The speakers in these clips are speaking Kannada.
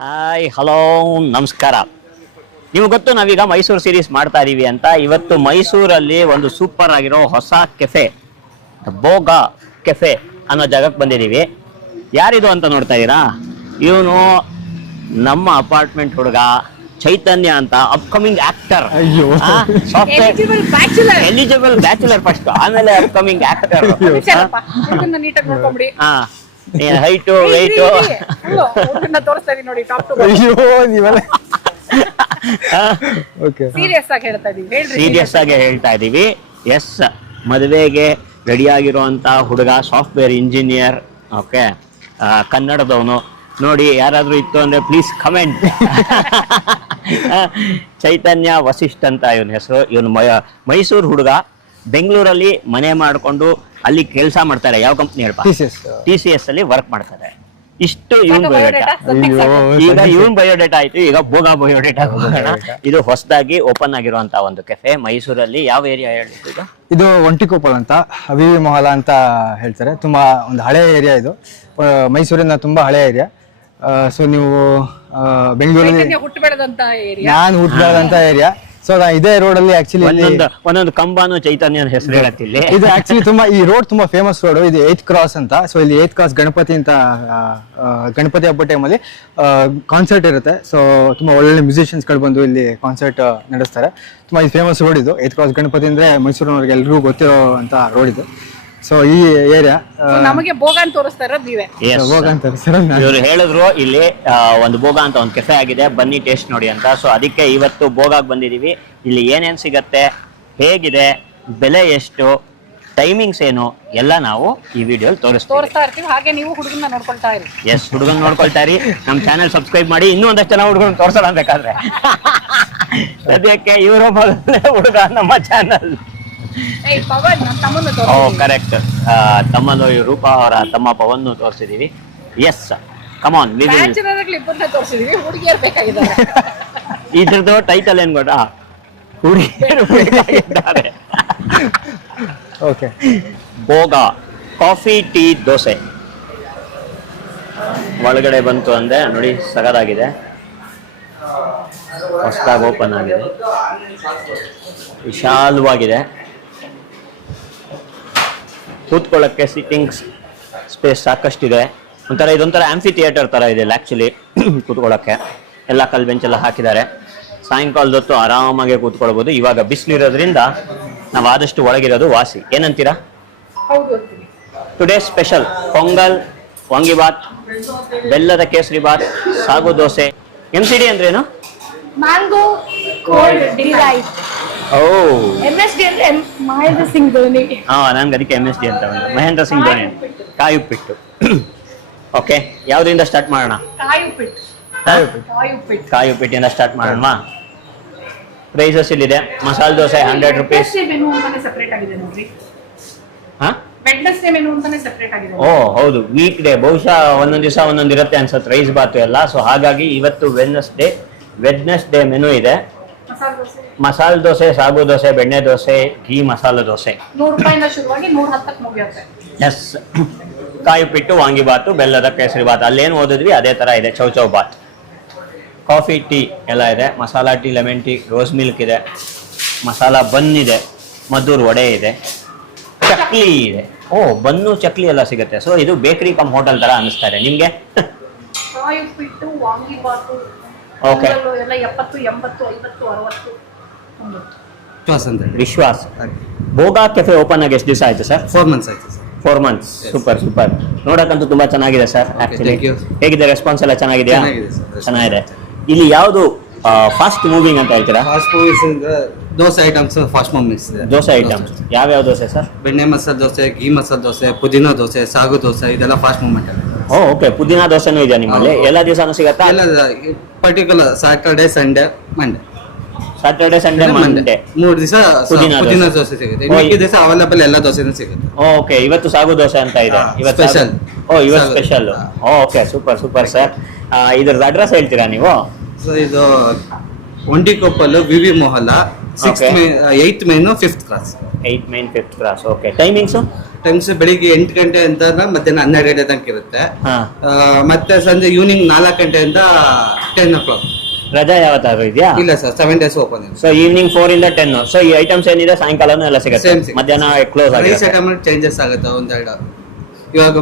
ಹಾಯ್ ಹಲೋ ನಮಸ್ಕಾರ. ನಿಮ್ಗೆ ಗೊತ್ತು ನಾವೀಗ ಮೈಸೂರು ಸೀರೀಸ್ ಮಾಡ್ತಾ ಇದೀವಿ ಅಂತ. ಇವತ್ತು ಮೈಸೂರಲ್ಲಿ ಒಂದು ಸೂಪರ್ ಆಗಿರೋ ಹೊಸ ಕೆಫೆ, ಬೋಗಾ ಕೆಫೆ ಅನ್ನೋ ಜಾಗಕ್ಕೆ ಬಂದಿದ್ದೀವಿ. ಯಾರಿದು ಅಂತ ನೋಡ್ತಾ ಇದ್ದೀರಾ? ಇವನು ನಮ್ಮ ಅಪಾರ್ಟ್ಮೆಂಟ್ ಹುಡುಗ ಚೈತನ್ಯ ಅಂತ, upcoming actor. Eligible bachelor first, ಆಮೇಲೆ ಅಪ್ಕಮಿಂಗ್ ಆಕ್ಟರ್. ಹಾ, ಹೈಟು ವೆಯ್ಟು ಸೀರಿಯಸ್ ಆಗಿ ಹೇಳ್ತಾ ಇದೀವಿ. ಎಸ್, ಮದುವೆಗೆ ರೆಡಿ ಆಗಿರುವಂತ ಹುಡುಗ, ಸಾಫ್ಟ್ವೇರ್ ಇಂಜಿನಿಯರ್. ಓಕೆ, ಕನ್ನಡದವನು. ನೋಡಿ, ಯಾರಾದ್ರೂ ಇತ್ತು ಅಂದ್ರೆ ಪ್ಲೀಸ್ ಕಮೆಂಟ್. ಚೈತನ್ಯ ವಸಿಷ್ಠ ಅಂತ ಇವನ ಹೆಸರು. ಇವನು ಮೈಸೂರು ಹುಡುಗ, ಬೆಂಗಳೂರಲ್ಲಿ ಮನೆ ಮಾಡಿಕೊಂಡು ಅಲ್ಲಿ ಕೆಲಸ ಮಾಡ್ತಾರೆ. ಯಾವ ಕಂಪ್ನಿ ಹೇಳ್ಪ? TCS ಅಲ್ಲಿ ವರ್ಕ್ ಮಾಡ್ತಾರೆ. ಇಷ್ಟು ಇವನ್ ಬಯೋಡೇಟಾ. ಈಗ ಇವನ್ ಬಯೋಡೇಟಾ ಆಯ್ತು. ಈಗ ಬೋಗಾ ಬಯೋಡೇಟಾ ಹೋಗೋಣ. ಇದು ಹೊಸದಾಗಿ ಓಪನ್ ಆಗಿರುವಂತ ಒಂದು ಕೆಫೆ ಮೈಸೂರಲ್ಲಿ. ಯಾವ ಏರಿಯಾ ಹೇಳಿದ್ದು ಈಗ? ಇದು ಒಂಟಿಕೊಪ್ಪಲ್ ಅಂತ, ಅವಿವಿ ಮೊಹಲಾ ಅಂತ ಹೇಳ್ತಾರೆ. ತುಂಬಾ ಒಂದು ಹಳೆ ಏರಿಯಾ ಇದು, ಮೈಸೂರಿನ ತುಂಬಾ ಹಳೆ ಏರಿಯಾ. ಸೊ ನೀವು ಬೆಂಗಳೂರಲ್ಲಿ ನಾನು ಹುಟ್ಟು ಬೆಳೆದಂತ ಏರಿಯಾ. ಸೊ ಇದೇ ರೋಡ್ ಅಲ್ಲಿ ಆಕ್ಚುಲಿ ಒಂದೊಂದು ಕಂಬಾನು ಚೈತನ್ಯನ ಹೆಸರು ಹೇಳತ್ತಿಲ್ಲ. ಇದು ಆಕ್ಚುಲಿ ತುಂಬಾ, ಈ ರೋಡ್ ತುಂಬಾ ಫೇಮಸ್ ರೋಡ್. ಇದು 8th ಕ್ರಾಸ್ ಅಂತ. ಸೊ ಇಲ್ಲಿ 8th ಕ್ರಾಸ್ ಗಣಪತಿ ಅಂತ, ಗಣಪತಿ ಹಬ್ಬ ಟೈಮಲ್ಲಿ ಕಾನ್ಸರ್ಟ್ ಇರುತ್ತೆ. ಸೊ ತುಂಬಾ ಒಳ್ಳೆ ಮ್ಯೂಸಿಷಿಯನ್ಸ್ ಗಳು ಬಂದು ಇಲ್ಲಿ ಕಾನ್ಸರ್ಟ್ ನಡೆಸ್ತಾರೆ. ತುಂಬಾ ಇದು ಫೇಮಸ್ ರೋಡ್ ಇದು. 8th ಕ್ರಾಸ್ ಗಣಪತಿ ಅಂದ್ರೆ ಮೈಸೂರಿನವ್ರಿಗೆ ಎಲ್ರಿಗೂ ಗೊತ್ತಿರೋ ಅಂತ ರೋಡ್ ಇದು. ಸೊ ಈ ಏರಿಯಾ ನಮಗೆ ಬೋಗಾ ಅಂತ ತೋರಿಸ್ತಾ ಇರೋದು ನೀವೇ. ಇವರು ಹೇಳಿದ್ರು ಇಲ್ಲಿ ಒಂದು ಬೋಗಾ ಅಂತ ಒಂದು ಕೆಫೆ ಆಗಿದೆ, ಬನ್ನಿ ಟೇಸ್ಟ್ ನೋಡಿ ಅಂತ. ಸೊ ಅದಕ್ಕೆ ಇವತ್ತು ಬೋಗಾಗ್ ಬಂದಿದೀವಿ. ಇಲ್ಲಿ ಏನೇನ್ ಸಿಗತ್ತೆ, ಹೇಗಿದೆ, ಬೆಲೆ ಎಷ್ಟು, ಟೈಮಿಂಗ್ಸ್ ಏನು, ಎಲ್ಲ ನಾವು ಈ ವಿಡಿಯೋಲಿ ತೋರಿಸ್ತಾ ಇರ್ತೀವಿ. ಹಾಗೆ ನೀವು ಹುಡುಗನ ನೋಡ್ಕೊಳ್ತಾ ಇರಿ. ಎಸ್, ಹುಡುಗನ್ ನೋಡ್ಕೊಳ್ತಾ ಇರಿ. ನಮ್ಮ ಚಾನೆಲ್ ಸಬ್ಸ್ಕ್ರೈಬ್ ಮಾಡಿ. ಇನ್ನೂ ಒಂದಷ್ಟು ಜನ ಹುಡುಗನ್ ತೋರ್ಸೋಣ ಬೇಕಾದ್ರೆ. ಸದ್ಯಕ್ಕೆ ಇವರು ಮೊದಲನೇ ಹುಡುಗ ನಮ್ಮ ಚಾನಲ್. ಕರೆಕ್ಟ್. ತಮ್ಮನು ರೂಪಾ ಅವರ ತಮ್ಮ ಪವನ್ ತೋರಿಸಿದೀವಿ. ಎಸ್, ಕಮಾನ್. ಇದ್ರದ್ದು ಟೈಟಲ್ ಏನ್ ಗೊತ್ತಾ? ಹುಡುಗಿಯರು ಬೇಕಾಗಿದ್ದಾರೆ. ಓಕೆ, ಬೋಗಾ ಕಾಫಿ ಟೀ ದೋಸೆ ಒಳಗಡೆ ಬಂತು ಅಂದ್ರೆ ನೋಡಿ, ಸಗದಾಗಿದೆ. ಹೊಸದಾಗಿ ಓಪನ್ ಆಗಿದೆ, ವಿಶಾಲವಾಗಿದೆ. ಕೂತ್ಕೊಳ್ಳೋಕ್ಕೆ ಸಿಟ್ಟಿಂಗ್ಸ್ ಸ್ಪೇಸ್ ಸಾಕಷ್ಟಿದೆ. ಇದೊಂಥರ ಆಂಫಿ ಥಿಯೇಟರ್ ಥರ ಇದೆ ಆ್ಯಕ್ಚುಲಿ ಕೂತ್ಕೊಳ್ಳೋಕ್ಕೆ. ಎಲ್ಲ ಕಲ್ ಬೆಂಚೆಲ್ಲ ಹಾಕಿದ್ದಾರೆ. ಸಾಯಂಕಾಲದ ಹೊತ್ತು ಆರಾಮಾಗಿ ಕೂತ್ಕೊಳ್ಬೋದು. ಇವಾಗ ಬಿಸಿಲಿರೋದ್ರಿಂದ ನಾವು ಆದಷ್ಟು ಒಳಗಿರೋದು ವಾಸಿ. ಏನಂತೀರಾ? ಟುಡೇ ಸ್ಪೆಷಲ್ ಪೊಂಗಲ್, ವಾಂಗಿಬಾತ್, ಬೆಲ್ಲದ ಕೇಸರಿ ಬಾತ್, ಸಾಗು ದೋಸೆ. MCD ಅಂದ್ರೇನು? Mango cold delight. MSD ಅಂದ್ರೆ ಮಹೇಂದ್ರ ಸಿಂಗ್ ಧೋನಿ. ನನ್ಗೆ ಅದಕ್ಕೆ MSD ಅಂತ ಬಂತು. ಮಹೇಂದ್ರ ಸಿಂಗ್ ಧೋನಿ. ಕಾಯುಪ್ಪಿಟ್ಟು. ಓಕೆ, ಯಾವ್ದ್ರಿಂದ ಸ್ಟಾರ್ಟ್ ಮಾಡೋಣ? ಕಾಯುಪ್ಪಿಟ್ಟಿಂದ ಸ್ಟಾರ್ಟ್ ಮಾಡೋಣ. ಪ್ರೈಸಸ್ ಇಲ್ಲಿದೆ. ಮಸಾಲೆ ದೋಸೆ 100 ರೂಪೀಸ್. ಓ ಹೌದು, ವೀಕ್ ಡೇ ಬಹುಶಃ ಒಂದೊಂದು ದಿವಸ ಒಂದೊಂದು ಇರುತ್ತೆ ಅನ್ಸುತ್ತೆ ರೈಸ್ ಬಾತು ಎಲ್ಲ. ಸೊ ಹಾಗಾಗಿ ಇವತ್ತು ವೆಡ್ನೆಸ್ಡೇ ಮೆನು ಇದೆ. ಮಸಾಲೆ ದೋಸೆ, ಸಾಗು ದೋಸೆ, ಬೆಣ್ಣೆ ದೋಸೆ, ಘೀ ಮಸಾಲೆ ದೋಸೆ. ಎಸ್, ಕಾಯುಪ್ಪಿಟ್ಟು, ವಾಂಗಿಬಾತು, ಬೆಲ್ಲದ ಕೇಸರಿ ಬಾತ್. ಅಲ್ಲೇನು ಓದಿದ್ವಿ ಅದೇ ತರ ಇದೆ. ಚೌಚೌ ಬಾತ್, ಕಾಫಿ, ಟೀ ಎಲ್ಲ ಇದೆ. Masala tea, lemon tea, rose milk ಇದೆ, ಮಸಾಲಾ ಬನ್ ಇದೆ, ಮದ್ದೂರು ವಡೆ ಇದೆ, ಚಕ್ಲಿ ಇದೆ. ಓ, ಬನ್ನು ಚಕ್ಲಿ ಎಲ್ಲ ಸಿಗುತ್ತೆ. ಸೊ ಇದು ಬೇಕರಿ ಕಮ್ ಹೋಟೆಲ್ ತರ ಅನಿಸ್ತಾ ಇದೆ ನಿಮ್ಗೆ? Okay, Vishwas. Boga cafe open ಆಗಿ ಎಷ್ಟು ದಿವಸ ಆಯ್ತು ಸರ್? 4 months ಆಯ್ತು ಸರ್. 4 months. Super super. ನೋಡಕ್ಕಂತೂ ತುಂಬಾ ಚೆನ್ನಾಗಿದೆ ಸರ್. ಆಕ್ಚುಲಿ ಹೇಗಿದೆ ರೆಸ್ಪಾನ್ಸ್ ಎಲ್ಲ? ಚೆನ್ನಾಗಿದೆಯಾ? ಚೆನ್ನಾಗಿದೆ. ಇಲ್ಲಿ ಯಾವುದು ಫಾಸ್ಟ್ ಮೂವಿಂಗ್ ಅಂತ ಹೇಳ್ತೀರಾ? ಫಾಸ್ಟ್ ಮೂವಿಂಗ್ಸ್ ಅಂದ್ರೆ ದೋಸೆ ಐಟಮ್ಸ್ ಫಾಸ್ಟ್ ಮೂವಿಂಗ್ಸ್ ಇದೆ. ದೋಸೆ ಐಟಮ್ಸ್ ಯಾವ್ಯಾವ ದೋಸೆ ಸರ್? ಬೆಣ್ಣೆ ಮಸಾಲೆ ದೋಸೆ, ಘೀ ಮಸಾಲೆ ದೋಸೆ, ಪುದೀನ ದೋಸೆ, ಸಾಗು ದೋಸೆ, ಇದೆಲ್ಲ ಫಾಸ್ಟ್ ಮೂವ್ಮೆಂಟ್ ಇದೆ. ಓಕೆ, ಪುದೀನ ದೋಸೆನೂ ಇದೆ ನಿಮ್ಮಲ್ಲಿ? ಎಲ್ಲ ದಿವಸನೂ ಸಿಗತ್ತಾ? ಎಲ್ಲ particular Saturday, Sunday, Monday. Saturday, Sunday, Monday 3 ದಿವಸ ಪುದೀನ ದೋಸೆ ಸಿಗುತ್ತೆ. ಇನ್ನೊಂದು ದಿವಸ ಅವೈಲೇಬಲ್ ಎಲ್ಲ ದೋಸೆನೂ ಸಿಗುತ್ತೆ. ಓಕೆ, ಇವತ್ತು ಸಾಗು ದೋಸೆ ಅಂತ ಇದೆ. ಇವತ್ತು ಸ್ಪೆಷಲ್. ಇವತ್ತು special. Okay, super super sir. ಇದ್ರದ್ದು ಅಡ್ರೆಸ್ ಹೇಳ್ತೀರಾ ನೀವು? ಇದು ಒಂಟಿಕೊಪ್ಪಲು, ವಿವಿ mohalla, 8th main 5th cross. 8th main 5th cross. Okay, timings? Times ಬೆಳಿಗ್ಗೆ 8 ಗಂಟೆಯಿಂದ ಮಧ್ಯಾಹ್ನ 12 ಗಂಟೆ ತನಕ ಇರುತ್ತೆ. ಹಾ ಮತ್ತೆ ಸಂಜೆ ಈವ್ನಿಂಗ್ 4 ಗಂಟೆಯಿಂದ 10 o'clock. ರಜಾ ಯಾವತ್ತಾದ್ರು ಇದೆಯಾ? ಇಲ್ಲ ಸರ್, 7 days ಓಪನ್ ಇದೆ. ಸೊ ಈವ್ನಿಂಗ್ 4 ಇಂದ 10. ಸೊ ಈ ಐಟಮ್ಸ್ ಏನಿದೆ ಸಾಯಂಕಾಲನೂ ಎಲ್ಲ ಸಿಗುತ್ತೆ, Same ಸಿಗುತ್ತೆ. ಮಧ್ಯಾಹ್ನ ಕ್ಲೋಸ್ ರೈಸ್ ಆಗಿದೆ. ಐಟಮ್ ಚೇಂಜಸ್ ಆಗುತ್ತೆ ಒಂದೆರಡು. ಇವಾಗ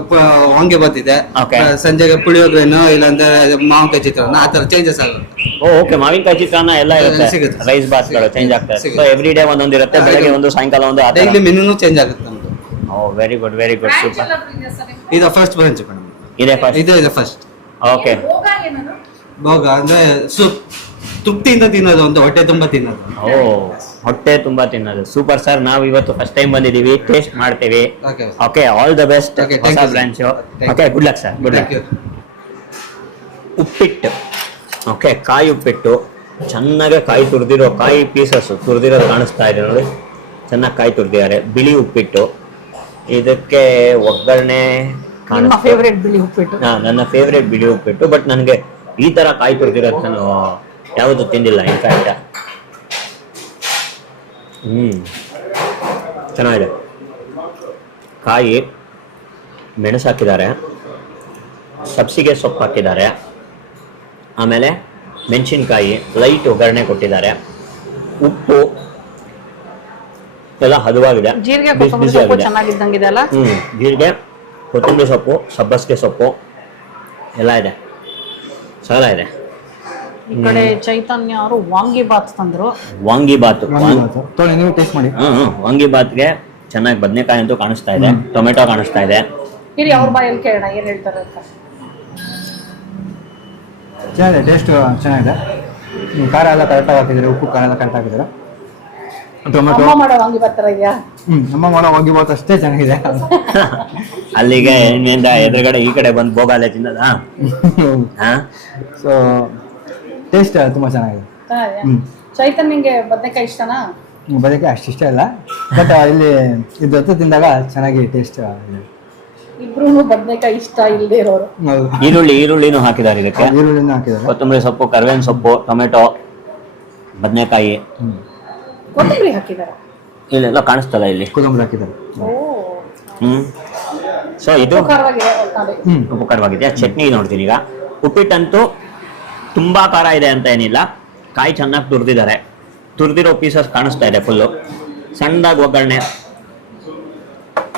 ವಾಂಗಿ ಬಾತಿದೆ, Okay. ಸಂಜೆಗೆ ಪುಳಿಯೋಗರೆನೋ ಇಲ್ಲಾಂದ್ರೆ ಮಾವಿನಕಾಯಿ ಚಿತ್ರಾನ್ನ, ಆ ತರ ಚೇಂಜಸ್ ಆಗುತ್ತೆ. ಓಕೆ, ಮಾವಿನಕಾಯಿ ಚಿತ್ರಾನ್ನ ಎಲ್ಲ ಇರುತ್ತೆ, ಸಿಗುತ್ತೆ. ರೈಸ್ ಬಾತ್ಗಳು ಚೇಂಜ್ ಆಗ್ತದೆ. ಸೊ ಸಿಗುತ್ತೆ. ಎವ್ರಿ ಡೇ ಒಂದೊಂದು ಇರುತ್ತೆ, ಬೆಳಗ್ಗೆ ಒಂದು ಸಾಯಂಕಾಲ ಒಂದು ಆ ಥರ. ಡೈಲಿ ಮೆನುನು ಚೇಂಜ್ ಆಗುತ್ತೆ ನಮ್ದು. ಓ ವೆರಿ ಗುಡ್ ಸೂಪರ್. ಇದು ಫಸ್ಟ್ ಬ್ರಾಂಚ್ ಮೇಡಮ್. ಇದೆ ಫಸ್ಟ್. ಇದು ಫಸ್ಟ್. ಓಕೆ, ಭೋಗ ಏನದು? ಭೋಗ ಅಂದ್ರೆ ತೃಪ್ತಿಯಿಂದ ತಿನ್ನೋದು, ಒಂದು ಹೊಟ್ಟೆ ತುಂಬಾ ತಿನ್ನೋದು. ಓ ಹೊಟ್ಟೆ ತುಂಬಾ ತಿನ್ನೋದು. ಸೂಪರ್ ಸರ್, ನಾವು ಇವತ್ತು ಫಸ್ಟ್ ಟೈಮ್ ಬಂದಿದೀವಿ, ಟೇಸ್ಟ್ ಮಾಡ್ತೀವಿ. Okay. Okay, all the best. Okay, thank ಹೊಸ you, sir. Branch. Thank okay, good luck sir, good luck. Thank you. Uppittu. Okay, ಕಾಯಿ ಉಪ್ಪಿಟ್ಟು. ಚೆನ್ನಾಗೆ ಕಾಯಿ ತುರಿದಿರೋ, ಕಾಯಿ ಪೀಸಸ್ ತುರಿದಿರೋದು ಕಾಣಿಸ್ತಾ ಇದೆ ನೋಡಿ, ಚೆನ್ನಾಗಿ ಕಾಯಿ ತುರಿದಿದ್ದಾರೆ. ಬಿಳಿ ಉಪ್ಪಿಟ್ಟು, ಇದಕ್ಕೆ ಒಗ್ಗರಣೆ ನಿಮ್ಮ ಕಾಣಿಸ್ತಾ ಫೇವರೇಟ್ ಬಿಳಿ ಉಪ್ಪಿಟ್ಟು. ನನ್ನ ಫೇವ್ರೇಟ್ ಬಿಳಿ ಉಪ್ಪಿಟ್ಟು. ಬಟ್ ನನಗೆ ಈ ತರ ಕಾಯಿ ತುರಿದಿರೋದು ನಾನು ಯಾವುದು ತಿಂದಿಲ್ಲ ಇನ್ಫ್ಯಾಕ್ಟ್. ಚೆನ್ನಾಗಿದೆ. ಕಾಯಿ, ಮೆಣಸು ಹಾಕಿದ್ದಾರೆ, ಸಬ್ಸಿಗೆ ಸೊಪ್ಪು ಹಾಕಿದ್ದಾರೆ, ಆಮೇಲೆ ಮೆಣಸಿನ್ಕಾಯಿ ಲೈಟ್ ಒಗ್ಗರಣೆ ಕೊಟ್ಟಿದ್ದಾರೆ, ಉಪ್ಪು ಎಲ್ಲ ಹದವಾಗಿದೆ. ಜೀರಿಗೆ ಬಿಸಿ ಕೊತ್ತಂಬರಿ ಬಿಸಿ ಸೊಪ್ಪು ಆಗಿದೆ. ಚೆನ್ನಾಗಿದ್ದಂಗಿದೆ ಅಲ್ಲ? ಜೀರಿಗೆ, ಕೊತ್ತಂಬರಿ ಸೊಪ್ಪು, ಸಬ್ಬಸಿಗೆ ಸೊಪ್ಪು ಎಲ್ಲ ಇದೆ, ಸಾಲ ಇದೆ. ಈ ಕಡೆ ಚೈತನ್ಯ ಅವರು ವಾಂಗಿ ಬಾತ್ ತಂದ್ರು. ವಾಂಗಿ ಬಾತು. ತೊಗೊಳ್ಳಿ, ನೀವು ಟೇಸ್ಟ್ ಮಾಡಿ. ವಾಂಗಿ ಬಾತ್ಗೆ ಚೆನ್ನಾಗಿ ಬದನೆಕಾಯಿ ಅಂತೂ ಕಾಣಿಸ್ತಾ ಇದೆ, ಟೊಮೆಟೊ ಕಾಣಿಸ್ತಾ ಇದೆ. ಇರಿ ಅವ್ರ ಬಾಯಲ್ಲಿ ಕೇಳೋಣ ಏನ್ ಹೇಳ್ತಾರೆ ಅಂತ. ಚೆನ್ನಾಗಿದೆ, ಟೇಸ್ಟ್ ಚೆನ್ನಾಗಿದೆ. ನೀವು ಖಾರ ಎಲ್ಲ ಕರೆಕ್ಟಾಗಿ ಹಾಕಿದ್ದೀರಾ, ಉಪ್ಪು ಖಾರ ಎಲ್ಲ ಕರೆಕ್ಟ್ ಹಾಕಿದ್ದೀರಾ. ಟೊಮೆಟೊ ಅಮ್ಮ ಮಾಡೋ ವಾಂಗಿ ಬಾತ್ ತರ ಇದೆಯಾ? ನಮ್ಮ ಮಾಡೋ ಹೋಗಿ ಬಾತ್ ಅಷ್ಟೇ ಚೆನ್ನಾಗಿದೆ. ಅಲ್ಲಿಗೆ ಇನ್ನೇಂದ ಎದುರುಗಡೆ ಈ ಕಡೆ ಬಂದು ಬೋಗಾಲೆ ತಿನ್ನೋದಾ? ಸೊ ಟೇಸ್ಟ್ ತುಂಬ ಚೆನ್ನಾಗಿದೆ. ಚೆನ್ನಾಗಿದ್ಯಾ? ಚೈತನ್ಯಂಗೆ ಬದನೆಕಾಯಿ ಇಷ್ಟನಾ? ಬದಕ್ಕೆ ಅಷ್ಟು ಇಷ್ಟ ಇಲ್ಲ, ಬಟ್ ಇಲ್ಲಿ ಇದು ಹೊತ್ತು ತಿಂದಾಗ ಚೆನ್ನಾಗಿ ಟೇಸ್ಟ್. ಇಬ್ರು ಬದನೆಕಾಯಿ ಇಷ್ಟ ಇಲ್ಲದೆ ಇರೋರು. ಈರುಳ್ಳಿನೂ ಹಾಕಿದ್ದಾರೆ ಇದಕ್ಕೆ, ಈರುಳ್ಳಿನ ಹಾಕಿದ್ದಾರೆ, ಕೊತ್ತಂಬರಿ ಸೊಪ್ಪು, ಕರಿಬೇವಿನ ಸೊಪ್ಪು, ಟೊಮೆಟೊ, ಬದನೆಕಾಯಿ ಕೊತ್ತಂಬರಿ ಹಾಕಿದಾರ. ಇಲ್ಲೆಲ್ಲ ಕಾಣಿಸ್ತಲ್ಲ ಇಲ್ಲಿ. ಕೊತ್ತಂಬರಿ ಹಾಕಿದ್ದಾರೆ. ಓ, ಸೊ ಇದು ಖಾರವಾಗಿದೆ ಒಟ್ನಲ್ಲಿ. ಉಪಕಾರವಾಗಿದೆ. ಚಟ್ನಿ ನೋಡ್ತೀನಿ ಈಗ. ಉಪ್ಪಿಟ್ಟಂತೂ ತುಂಬಾ ಖಾರ ಇದೆ ಅಂತ ಏನಿಲ್ಲ, ಕಾಯಿ ಚೆನ್ನಾಗಿ ತುರಿದಿದ್ದಾರೆ, ತುರಿದಿರೋ ಪೀಸಸ್ ಕಾಣಿಸ್ತಾ ಇದೆ ಫುಲ್ಲು. ಸಣ್ಣದಾಗಿ ಒಗ್ಗರಣೆ.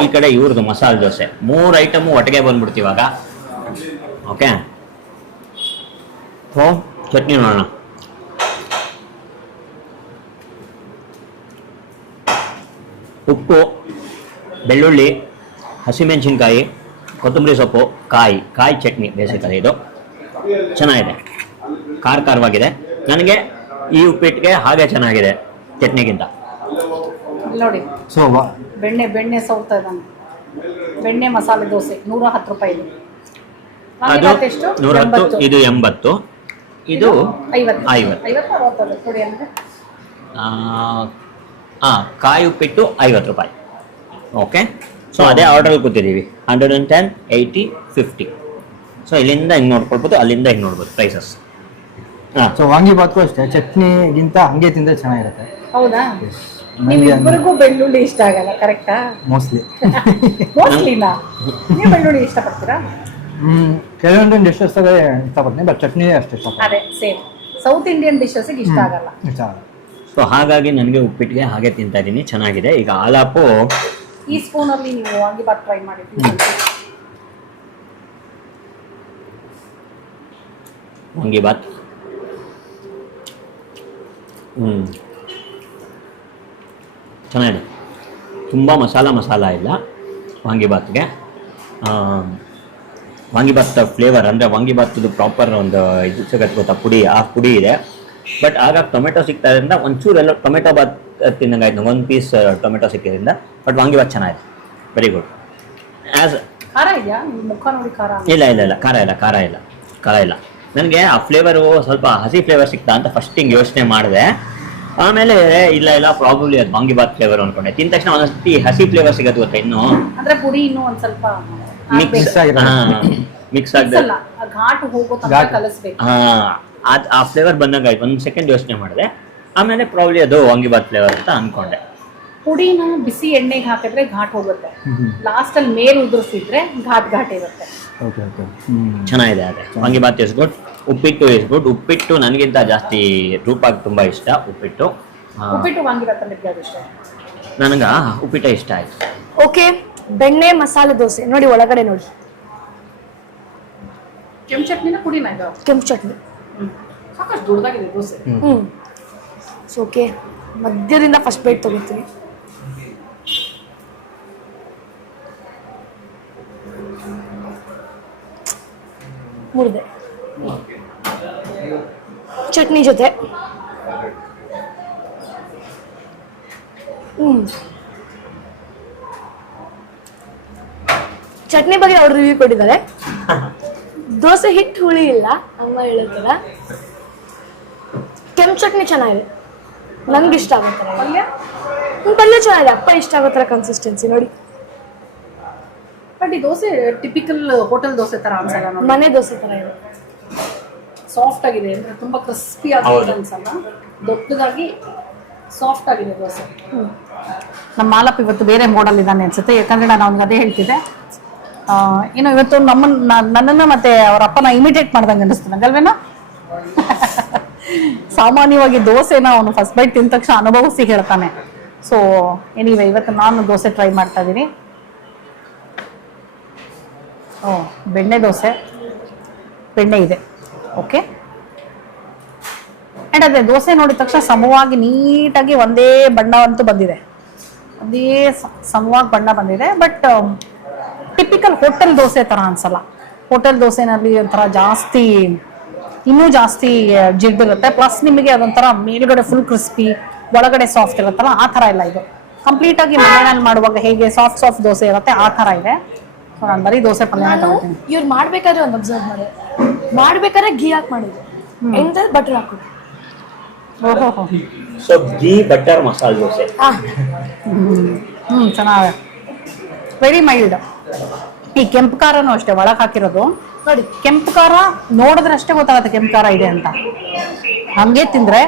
ಈ ಕಡೆ ಇವ್ರದ್ದು ಮಸಾಲೆ ದೋಸೆ. 3 ಐಟಮು ಒಟ್ಟಿಗೆ ಬಂದ್ಬಿಡ್ತೀವಿ ಇವಾಗ. ಓಕೆ, ಸೊ ಚಟ್ನಿ ನೋಡೋಣ. ಉಪ್ಪು, ಬೆಳ್ಳುಳ್ಳಿ, ಹಸಿಮೆಣಸಿನ್ಕಾಯಿ, ಕೊತ್ತಂಬರಿ ಸೊಪ್ಪು, ಕಾಯಿ ಚಟ್ನಿ ಬೇಸಿಕಲಿ ಇದು ಚೆನ್ನಾಗಿದೆ, ಖಾರವಾಗಿದೆ. ನನಗೆ ಈ ಉಪ್ಪಿಟ್ಟಿಗೆ ಹಾಗೆ ಚೆನ್ನಾಗಿದೆ ಚಟ್ನಿಗಿಂತ. ನೋಡಿ, ಸೊ ಬೆಣ್ಣೆ ಸೌತಾ ಇದ್ದಾನೆ. ಬೆಣ್ಣೆ ಮಸಾಲೆ ದೋಸೆ 110 ರೂಪಾಯಿ. ಅದು 110, ಇದು 80, ಇದು 50. ಕೊಡಿ ಅಂದ್ರೆ ಕಾಯಿ ಉಪ್ಪಿಟ್ಟು 50 ರೂಪಾಯಿ. ಓಕೆ, ಸೊ ಅದೇ ಆರ್ಡರ್ ಕೂತಿದ್ದೀವಿ. 110, 80, 50. ಸೊ ಇಲ್ಲಿಂದ ಹಿಂಗೆ ನೋಡ್ಕೊಳ್ಬೋದು, ಅಲ್ಲಿಂದ ಹಿಂಗೆ ನೋಡ್ಬೋದು ಪ್ರೈಸಸ್. ಸೊ ವಾಂಗಿ ಬಾತ್ಗೂ ಅಷ್ಟೇ, ಚಟ್ನಿಗಿಂತ ಹಂಗೆ ತಿಂದ್ರೆ ಚೆನ್ನಾಗಿರುತ್ತೆ. ಹೌದಾ? ನಿಮ್ಮಿಬ್ಬರಿಗೂ ಬೆಳ್ಳುಳ್ಳಿ ಇಷ್ಟ ಆಗಲ್ಲ, ಕರೆಕ್ಟಾ? ಮೋಸ್ಟ್ಲಿ. ಮೋಸ್ಟ್ಲಿನಾ? ನೀವು ಬೆಳ್ಳುಳ್ಳಿ ಇಷ್ಟಪಡ್ತೀರಾ? ಕೆಲವೊಂದು ಡಿಶಸ್ ಇಷ್ಟಪಡ್ತೀನಿ, ಬಟ್ ಚಟ್ನಿ ಅಷ್ಟೇ ಇಷ್ಟಪಡ್ತೀನಿ. ಅದೇ ಸೇಮ್ ಸೌತ್ ಇಂಡಿಯನ್ ಡಿಶಸ್ ಇಷ್ಟ ಆಗಲ್ಲ. ಇಷ್ಟ ಆಗಲ್ಲ. ಸೊ ಹಾಗಾಗಿ ನನಗೆ ಉಪ್ಪಿಟ್ಟಿಗೆ ಹಾಗೆ ತಿಂತಾ ಇದ್ದೀನಿ, ಚೆನ್ನಾಗಿದೆ. ಈಗ ಆಲಾಪು ಈ ಸ್ಪೂನ್ ಅಲ್ಲಿ ನೀವು ವಾಂಗಿಬಾತ್ ಟ್ರೈ ಮಾಡಿದ್ದೀವಿ. ವಾಂಗಿಬಾತ್ ಚೆನ್ನಾಗಿದೆ. ತುಂಬ ಮಸಾಲ ಇಲ್ಲ ವಾಂಗಿಬಾತ್ಗೆ. ವಾಂಗಿಬಾತ್ ಫ್ಲೇವರ್ ಅಂದರೆ ವಾಂಗಿಬಾತ್ದು ಪ್ರಾಪರ್ ಒಂದು ಇದು ಸಿಗತ್ತೆ ಗೊತ್ತಾ, ಪುಡಿ, ಆ ಪುಡಿ ಇದೆ. ಬಟ್ ಆಗ ಟೊಮೆಟೊ ಸಿಗ್ತಾ ಇದ್ರಿಂದ ಒಂಚೂರೆಲ್ಲ ಟೊಮೆಟೊ ಬಾತ್ ತಿನ್ನಂಗಾಯ್ತು, 1 ಪೀಸ್ ಟೊಮೆಟೊ ಸಿಕ್ಕಿದ್ರಿಂದ. ಬಟ್ ವಾಂಗಿಬಾತ್ ಚೆನ್ನಾಗಿದೆ, ವೆರಿ ಗುಡ್. ಖಾರ ಇದೆಯಾ? ಮುಖ ನೋಡಿ ಖಾರ. ಇಲ್ಲ ಖಾರ ಇಲ್ಲ. ನನಗೆ ಆ ಫ್ಲೇವರು ಸ್ವಲ್ಪ ಹಸಿ ಫ್ಲೇವರ್ ಸಿಗ್ತಾ ಅಂತ ಫಸ್ಟ್ ಹಿಂಗೆ ಯೋಚನೆ ಮಾಡಿದೆ. ಆಮೇಲೆ ಇಲ್ಲ ಪ್ರಾಬಬ್ಲಿ ಅದು ವಾಂಗಿಬಾತ್ ಫ್ಲೇವರ್ ಅನ್ಕೊಂಡೆ. ತಿಂದ ತಕ್ಷಣ ಒಂದೊಂದ್ಸತಿ ಹಸಿ ಫ್ಲೇವರ್ ಸಿಗತ್ತೆ ಗೊತ್ತಾ, ಇನ್ನು ಅಂದ್ರೆ ಪುಡಿ ಇನ್ನೂ ಒಂದ್ ಸ್ವಲ್ಪ ಮಿಕ್ಸ್ ಆಗಿದೆ, ಘಾಟ್ ಹೋಗೋ ತನಕ ಕಲಿಸ್ಬೇಕು. ಆ ಫ್ಲೇವರ್ ಬಂದಂಗಾಯ್ತು. 1 ಸೆಕೆಂಡ್ ಯೋಚನೆ ಮಾಡಿದೆ, ಆಮೇಲೆ ಪ್ರಾಬ್ಲಿ ಅದು ವಾಂಗಿಬಾತ್ ಫ್ಲೇವರ್ ಅಂತ ಅನ್ಕೊಂಡೆ. ಪುಡಿನ ಬಿಸಿ ಎಣ್ಣೆಗೆ ಹಾಕಿದ್ರೆ ಘಾಟ್ ಹೋಗುತ್ತೆ. ಲಾಸ್ಟಲ್ಲಿ ಮೇಲೆ ಉದುರಿಸಿದ್ರೆ ಘಾಟ್ ಇರುತ್ತೆ. ಓಕೆ ಓಕೆ ಚೆನ್ನಾಗಿದೆ ಅದೇ. ವಾಂಗಿಬಾತ್ ಇಸ್ ಗುಡ್, ಉಪ್ಪಿಟ್ಟು ಇಸ್ ಗುಡ್. ಉಪ್ಪಿಟ್ಟು ನನಗಿಂತ ಜಾಸ್ತಿ ರೂಪಾಗಿ ತುಂಬ ಇಷ್ಟ ಉಪ್ಪಿಟ್ಟು. ಉಪ್ಪಿಟ್ಟು ವಾಂಗಿಬಾತಲ್ಲಿ ಯಾವ್ದು ಇಷ್ಟ? ನನಗೆ ಉಪ್ಪಿಟ್ಟು ಇಷ್ಟ ಆಯ್ತು. ಓಕೆ, ಬೆಣ್ಣೆ ಮಸಾಲೆ ದೋಸೆ ನೋಡಿ, ಒಳಗಡೆ ನೋಡಿ ಕೆಂಪು ಚಟ್ನಿನ ಪುಡಿನ ಇದು? ಕೆಂಪು ಚಟ್ನಿ. ಸಾಕಷ್ಟು ದೊಡ್ಡದಾಗಿದೆ ದೋಸೆ. ಸೊ ಓಕೆ, ಮಧ್ಯದಿಂದ ಫಸ್ಟ್ ಬೈಟ್ ತಗೋತೀನಿ. ಮುರಿದೆ ಚಟ್ನಿ ಜೊತೆ. ಚಟ್ನಿ ಬಗ್ಗೆ ಅವ್ರು ರಿವ್ಯೂ ಕೊಟ್ಟಿದ್ದಾರೆ. ದೋಸೆ ಹಿಟ್ಟು ಹುಳಿ ಇಲ್ಲ, ಅಮ್ಮ ಹೇಳೋತರ. ಕೆಂಪು ಚಟ್ನಿ ಚೆನ್ನಾಗಿದೆ, ನಂಗೆ ಇಷ್ಟ ಆಗೋ ಥರ. ಪಲ್ಯ ಚೆನ್ನಾಗಿದೆ, ಅಪ್ಪ ಇಷ್ಟ ಆಗೋ ಥರ ಕನ್ಸಿಸ್ಟೆನ್ಸಿ ನೋಡಿ. ಬಟ್ ಈ ದೋಸೆ ಟಿಪಿಕಲ್ ಹೋಟೆಲ್ ದೋಸೆ ತರ ಅನ್ಸಲ್ಲ ನೋಡಿ, ಮನೆ ದೋಸೆ ಥರ ಇದೆ. ಸಾಫ್ಟ್ ಆಗಿದೆ, ಅಂದ್ರೆ ತುಂಬಾ ಕ್ರಿಸ್ಪಿ ಆಗಿದೆ ಅನ್ಸಲ್ಲ, ದೊಡ್ಡದಾಗಿ ಸಾಫ್ಟ್ ಆಗಿದೆ ದೋಸೆ. ನಮ್ಮ ಮಾಲಪ್ ಇವತ್ತು ಬೇರೆ ಮೋಡಲ್ ಇದ್ದಾನೆ ಅನ್ಸುತ್ತೆ, ಯಾಕಂದ್ರೆ ನಾನು ಅವ್ನಿಗೆ ಅದೇ ಹೇಳ್ತಿದ್ದೆ, ಏನೋ ಇವತ್ತು ನನ್ನನ್ನು ಮತ್ತೆ ಅವ್ರ ಅಪ್ಪನ ಇಮಿಟೇಟ್ ಮಾಡ್ದಂಗೆ ಅನಿಸ್ತು ನಂಗಲ್ವೇನೋ. ಸಾಮಾನ್ಯವಾಗಿ ದೋಸೆನ ಅವನು ಫಸ್ಟ್ ಬೈಟ್ ತಿಂದ ತಕ್ಷಣ ಅನುಭವಿಸಿ ಹೇಳ್ತಾನೆ. ಸೊ ಎನಿವೆ ಇವತ್ತು ನಾನು ದೋಸೆ ಟ್ರೈ ಮಾಡ್ತಾ ಇದ್ದೀನಿ. ಬೆಣ್ಣೆ ದೋಸೆ, ಬೆಣ್ಣೆ ಇದೆ. ಓಕೆ, ಆ್ಯಂಡ್ ಅದೇ ದೋಸೆ ನೋಡಿದ ತಕ್ಷಣ ಸಮವಾಗಿ ನೀಟಾಗಿ ಒಂದೇ ಬಣ್ಣ ಅಂತೂ ಬಂದಿದೆ, ಒಂದೇ ಸಮವಾಗಿ ಬಣ್ಣ ಬಂದಿದೆ. ಬಟ್ ಟಿಪಿಕಲ್ ಹೋಟೆಲ್ ದೋಸೆ ಥರ ಅನ್ಸಲ್ಲ. ಹೋಟೆಲ್ ದೋಸೆನಲ್ಲಿ ಒಂಥರ ಜಾಸ್ತಿ, ಇನ್ನೂ ಜಾಸ್ತಿ ಜಿಡ್ಡಿರುತ್ತೆ. ಪ್ಲಸ್ ನಿಮಗೆ ಅದೊಂಥರ ಮೇಲ್ಗಡೆ ಫುಲ್ ಕ್ರಿಸ್ಪಿ, ಒಳಗಡೆ ಸಾಫ್ಟ್ ಇರುತ್ತಲ್ಲ, ಆ ಥರ ಇಲ್ಲ ಇದು. ಕಂಪ್ಲೀಟಾಗಿ ಮನೆಯಲ್ಲಿ ಮಾಡುವಾಗ ಹೇಗೆ ಸಾಫ್ಟ್ ದೋಸೆ ಇರುತ್ತೆ ಆ ಥರ ಇದೆ. ಸೊ ನಾನು ಬರೀ ದೋಸೆ ಪಲ್ಯ ತಗೋತೀನಿ. ಇವ್ರು ಮಾಡ್ಬೇಕಾದ್ರೆ ಒಂದು ಅಬ್ಸರ್ವ್ ಮಾಡಿ, ಮಾಡ್ಬೇಕಾದ್ರೆ ಘೀ ಹಾಕಿ ಮಾಡಿದ್ರು, ಎಂತ ಬಟರ್ ಹಾಕೋದು. ಓಹೋ, ಸೊ ಘೀ ಬಟರ್ ಮಸಾಲೆ ದೋಸೆ. ಚೆನ್ನಾಗಿದೆ, ವೆರಿ ಮೈಲ್ಡ್. ಈ ಕೆಂಪು ಖಾರನೂ ಅಷ್ಟೇ ಒಳಗೆ ಹಾಕಿರೋದು ನೋಡಿ. ಕೆಂಪು ಖಾರ ನೋಡಿದ್ರೆ ಅಷ್ಟೇ ಗೊತ್ತಾಗುತ್ತೆ ಕೆಂಪು ಖಾರ ಇದೆ ಅಂತ, ಹಂಗೆ ತಿಂದ್ರೆ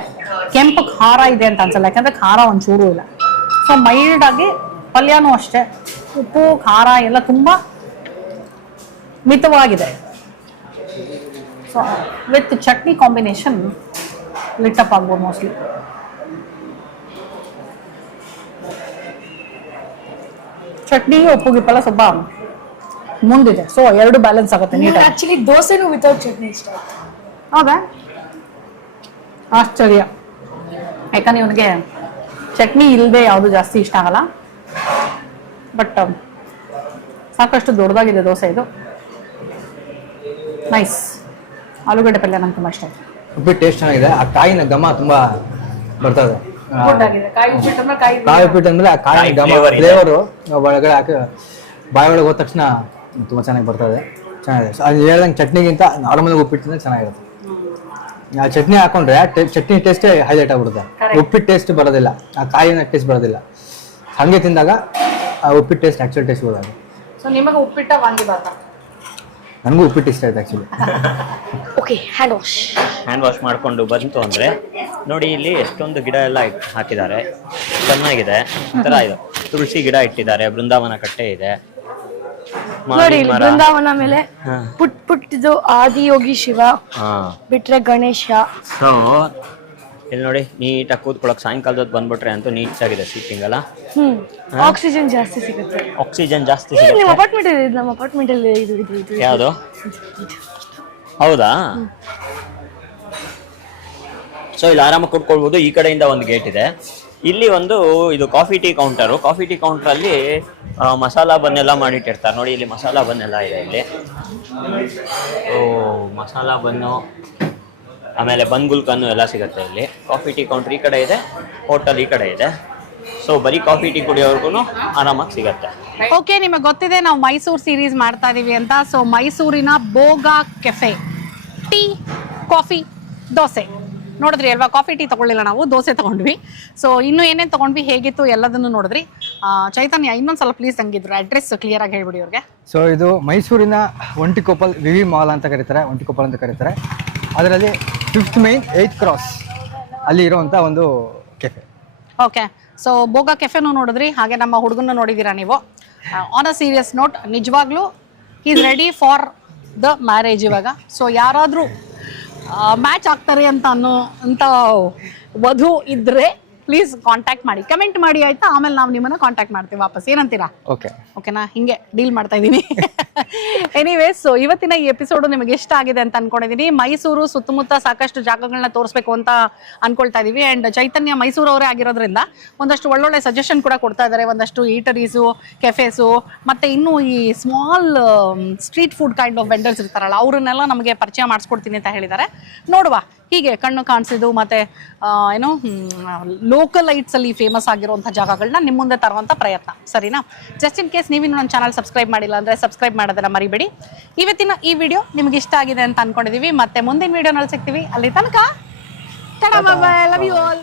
ಕೆಂಪು ಖಾರ ಇದೆ ಅಂತ ಅನ್ಸಲ್ಲ, ಯಾಕಂದ್ರೆ ಖಾರ ಒಂಚೂರು ಇಲ್ಲ. ಸೊ ಮೈಲ್ಡ್ ಆಗಿ, ಪಲ್ಯನೂ ಅಷ್ಟೇ ಉಪ್ಪು ಖಾರ ಎಲ್ಲ ತುಂಬಾ ಮಿತವಾಗಿದೆ. ಸೊ ವಿತ್ ಚಟ್ನಿ ಕಾಂಬಿನೇಷನ್ ಲಿಟ್ಟಪ್ ಆಗ್ಬೋದು ಮೋಸ್ಟ್ಲಿ. ಚಟ್ನಿ ಉಪ್ಪು ಗಿಪ್ಪೆಲ್ಲ ಸ್ವಲ್ಪ ಮುಂದಿದೆ, ಸೊ ಎರಡು ಬ್ಯಾಲೆನ್ಸ್ ಆಗುತ್ತೆ ನೀಟಾಗಿ. ಆಕ್ಚುಲಿ ದೋಸೆನೂ ವಿತೌಟ್ ಚಟ್ನಿ ಇಷ್ಟ. ಹೌದಾ? ಆಶ್ಚರ್ಯ, ಯಾಕಂದ್ರೆ ಇವನಿಗೆ ಚಟ್ನಿ ಇಲ್ಲದೆ ಯಾವುದು ಜಾಸ್ತಿ ಇಷ್ಟ ಆಗಲ್ಲ. ಬಟ್ ಸಾಕಷ್ಟು ದೊಡ್ಡದಾಗಿದೆ ದೋಸೆ ಇದು. ನೈಸ್. ಆಲೂಗಡ್ಡೆ ಪಲ್ಯ ನಂಗೆ ತುಂಬ ಇಷ್ಟ ಆಯ್ತು. ಉಪ್ಪಿಟ್ಟು ಟೇಸ್ಟ್ ಚೆನ್ನಾಗಿದೆ. ಆ ಕಾಯಿನ ಘಮ ತುಂಬಾ ಬರ್ತದೆ. ಕಾಯಿ ಉಪ್ಪಿಟ್ಟು ಕಾಯಿ ಉಪ್ಪಿಟ್ಟು ಅಂದ್ರೆ ಆ ಕಾಯಿ ಘಮ ಫ್ಲೇವರು ಒಳಗಡೆ ಹಾಕಿ ಬಾಯಿ ಒಳಗೆ ಹೋದ ತಕ್ಷಣ ತುಂಬಾ ಚೆನ್ನಾಗಿ ಬರ್ತದೆ, ಚೆನ್ನಾಗಿದೆ. ಅದು ಹೇಳ್ದಂಗೆ ಚಟ್ನಿಗಿಂತ ನಾರ್ಮಲ್ ಉಪ್ಪಿಟ್ಟು ಚೆನ್ನಾಗಿರುತ್ತೆ. ಆ ಚಟ್ನಿ ಹಾಕೊಂಡ್ರೆ ಚಟ್ನಿ ಟೇಸ್ಟೇ ಹೈಲೈಟ್ ಆಗ್ಬಿಡುತ್ತೆ, ಉಪ್ಪಿಟ್ಟು ಟೇಸ್ಟ್ ಬರೋದಿಲ್ಲ, ಆ ಕಾಯಿನ ಟೇಸ್ಟ್ ಬರೋದಿಲ್ಲ. ಹಾಗೆ ತಿಂದಾಗ ಆ ಉಪ್ಪಿಟ್ಟು ಟೇಸ್ಟ್ ಆಕ್ಚುಲ್ ಟೇಸ್ಟ್ ಬರೋದು. ಸೊ ನಿಮಗೆ ಉಪ್ಪಿಟ್ಟ ವಾಂಗಿಬಾತ? ನನಗೂ ಉಪ್ಪಿಟ್ಟು ಇಷ್ಟ ಆಯ್ತು ಆಕ್ಚುಲಿ. ಓಕೆ, ಹ್ಯಾಂಡ್ ವಾಶ್ ಮಾಡ್ಕೊಂಡು ಬಂತು ಅಂದ್ರೆ ನೋಡಿ, ಇಲ್ಲಿ ಎಷ್ಟೊಂದು ಗಿಡ ಎಲ್ಲ ಹಾಕಿದ್ದಾರೆ, ಚೆನ್ನಾಗಿದೆ. ಒಂಥರ ಇದು ತುಳಸಿ ಗಿಡ ಇಟ್ಟಿದ್ದಾರೆ, ಬೃಂದಾವನ ಕಟ್ಟೆ ಇದೆ ನೋಡಿ. ಬೃಂದಾವನ ಮೇಲೆ ಪುಟ್ಟಿದ್ದು ಆದಿಯೋಗಿ ಶಿವ, ಬಿಟ್ರೆ ಗಣೇಶ. ಸೊ ಇಲ್ಲಿ ನೋಡಿ, ನೀಟಾಗಿ ಕೂತ್ಕೊಳ್ಳೋಕೆ ಸಾಯಂಕಾಲದೊತ್ತು ಬಂದ್ಬಿಟ್ರೆ ಅಂತೂ ನೀಟಾಗಿದೆ ಸೀಟಿಂಗ್ ಎಲ್ಲ. ಆಕ್ಸಿಜನ್ ಜಾಸ್ತಿ ಸಿಗುತ್ತೆ. ಆಕ್ಸಿಜನ್ ಜಾಸ್ತಿ ನಿಮ್ಮ ಸಿಗುತ್ತೆ. ಅಪಾರ್ಟ್ಮೆಂಟ್ ಇದೆ, ನಮ್ಮ ಅಪಾರ್ಟ್ಮೆಂಟ್ ಅಲ್ಲಿ ಇದು ಯಾವುದು? ಹೌದಾ? ಸೊ ಇಲ್ಲಿ ಆರಾಮಾಗಿ ಕೂತ್ಕೊಳ್ಬೋದು. ಈ ಕಡೆಯಿಂದ ಒಂದು ಗೇಟ್ ಇದೆ. ಇಲ್ಲಿ ಒಂದು ಇದು coffee tea counter. Coffee tea ಕೌಂಟ್ರಲ್ಲಿ ಮಸಾಲಾ ಬನ್ನೆಲ್ಲ ಮಾಡಿಟ್ಟಿರ್ತಾರೆ ನೋಡಿ. ಇಲ್ಲಿ ಮಸಾಲಾ ಬನ್ನೆಲ್ಲ ಇದೆ ಇಲ್ಲಿ. ಮಸಾಲಾ ಬನ್ನು, ಆಮೇಲೆ ಬನ್ ಗುಲ್ಕನ್ನು ಎಲ್ಲ ಸಿಗುತ್ತೆ ಇಲ್ಲಿ. ಕಾಫಿ ಟೀ ಕೌಂಟ್ರ್ ಈ ಕಡೆ ಇದೆ, ಹೋಟೆಲ್ ಈ ಕಡೆ ಇದೆ. ಸೊ ಬರೀ ಕಾಫಿ ಟೀ ಕುಡಿಯೋರ್ಗು ಆರಾಮಾಗಿ ಸಿಗತ್ತೆ. ಓಕೆ, ನಿಮಗೆ ಗೊತ್ತಿದೆ ನಾವು ಮೈಸೂರು ಸೀರೀಸ್ ಮಾಡ್ತಾ ಇದೀವಿ ಅಂತ. ಸೊ ಮೈಸೂರಿನ ಬೋಗಾ ಕೆಫೆ, ಟೀ, ಕಾಫಿ, ದೋಸೆ ನೋಡಿದ್ರಿ ಅಲ್ವಾ? ಕಾಫಿ ಟೀ ತಗೊಳ್ಳಿಲ್ಲ ನಾವು, ದೋಸೆ ತಗೊಂಡ್ವಿ. ಸೊ ಇನ್ನು ಏನೇನು ತಗೊಂಡ್ವಿ, ಹೇಗಿತ್ತು ಎಲ್ಲದನ್ನು ನೋಡಿದ್ರಿ. ಚೈತನ್ಯ, ಇನ್ನೊಂದ್ಸಲ ಪ್ಲೀಸ್ ಹಂಗಿದ್ರು ಅಡ್ರೆಸ್ ಕ್ಲಿಯರ್ ಆಗಿ ಹೇಳ್ಬಿಡಿ ಅವ್ರಿಗೆ. ಸೊ ಇದು ಮೈಸೂರಿನ ಒಂಟಿಕೊಪ್ಪಲ್ ವಿವಿ ಮಾಲ್ ಅಂತ ಕರೀತಾರೆ, ಒಂಟಿಕೊಪ್ಪಲ್ ಅಂತ ಕರೀತಾರೆ. ಅದರಲ್ಲಿ 5th Main 8th Cross ಅಲ್ಲಿ ಇರುವಂಥ ಒಂದು ಕೆಫೆ. ಓಕೆ, ಸೊ ಬೋಗಾ ಕೆಫೆನೂ ನೋಡಿದ್ರಿ, ಹಾಗೆ ನಮ್ಮ ಹುಡುಗನ ನೋಡಿದ್ದೀರಾ ನೀವು. ಆನ್ ಅ ಸೀರಿಯಸ್ ನೋಟ್, ನಿಜವಾಗ್ಲೂ is ready for the marriage ಇವಾಗ. ಸೊ ಯಾರಾದರೂ ಮ್ಯಾಚ್ ಆಗ್ತಾರೆ ಅಂತ ವಧು ಇದ್ರೆ ಪ್ಲೀಸ್ ಕಾಂಟ್ಯಾಕ್ಟ್ ಮಾಡಿ, ಕಮೆಂಟ್ ಮಾಡಿ ಆಯ್ತಾ. ಆಮೇಲೆ ನಾವು ನಿಮ್ಮನ್ನ ಕಾಂಟ್ಯಾಕ್ಟ್ ಮಾಡ್ತೀವಿ ವಾಪಸ್. ಏನಂತೀರಾ? ಓಕೆನಾ? ಹಿಂಗೆ ಡೀಲ್ ಮಾಡ್ತಾ ಇದ್ದೀನಿ. ಎನಿವೇಸ್, ಸೊ ಇವತ್ತಿನ ಈ ಎಪಿಸೋಡು ನಿಮಗೆ ಇಷ್ಟ ಆಗಿದೆ ಅಂತ ಅನ್ಕೊಂಡಿದ್ದೀನಿ. ಮೈಸೂರು ಸುತ್ತಮುತ್ತ ಸಾಕಷ್ಟು ಜಾಗಗಳನ್ನ ತೋರಿಸ್ಬೇಕು ಅಂತ ಅನ್ಕೊಳ್ತಾ ಇದೀವಿ. ಅಂಡ್ ಚೈತನ್ಯ ಮೈಸೂರವರೇ ಆಗಿರೋದ್ರಿಂದ ಒಂದಷ್ಟು ಒಳ್ಳೊಳ್ಳೆ ಸಜೆಷನ್ ಕೂಡ ಕೊಡ್ತಾ ಇದ್ದಾರೆ. ಒಂದಷ್ಟು ಈಟರೀಸು, ಕೆಫೆಸು, ಮತ್ತೆ ಇನ್ನೂ ಈ small street food kind of vendors ಇರ್ತಾರಲ್ಲ, ಅವ್ರನ್ನೆಲ್ಲ ನಮಗೆ ಪರಿಚಯ ಮಾಡಿಸ್ಕೊಡ್ತೀನಿ ಅಂತ ಹೇಳಿದ್ದಾರೆ. ನೋಡುವ, ಹೀಗೆ ಕಣ್ಣು ಕಾಣಿಸಿದ್ದು ಮತ್ತೆ ಏನು ಲೋಕಲೈಟ್ಸ್ ಅಲ್ಲಿ ಫೇಮಸ್ ಆಗಿರುವಂತಹ ಜಾಗಗಳನ್ನ ನಿಮ್ಮ ಮುಂದೆ ತರುವಂತ ಪ್ರಯತ್ನ. ಸರಿನಾ? ಜಸ್ಟ್ ಇನ್ ಕೇಸ್ ನೀವಿನ್ನು ನನ್ನ ಚಾನಲ್ ಸಬ್ಸ್ಕ್ರೈಬ್ ಮಾಡಿಲ್ಲ ಅಂದ್ರೆ ಸಬ್ಸ್ಕ್ರೈಬ್ ಮಾಡೋದನ್ನ ಮರಿಬೇಡಿ. ಇವತ್ತಿನ ಈ ವಿಡಿಯೋ ನಿಮ್ಗೆ ಇಷ್ಟ ಆಗಿದೆ ಅಂತ ಅನ್ಕೊಂಡಿದೀವಿ. ಮತ್ತೆ ಮುಂದಿನ ವಿಡಿಯೋನಲ್ಲಿ ಸಿಗ್ತೀವಿ. ಅಲ್ಲಿ ತನಕ ಲವ್ ಯು ಆಲ್.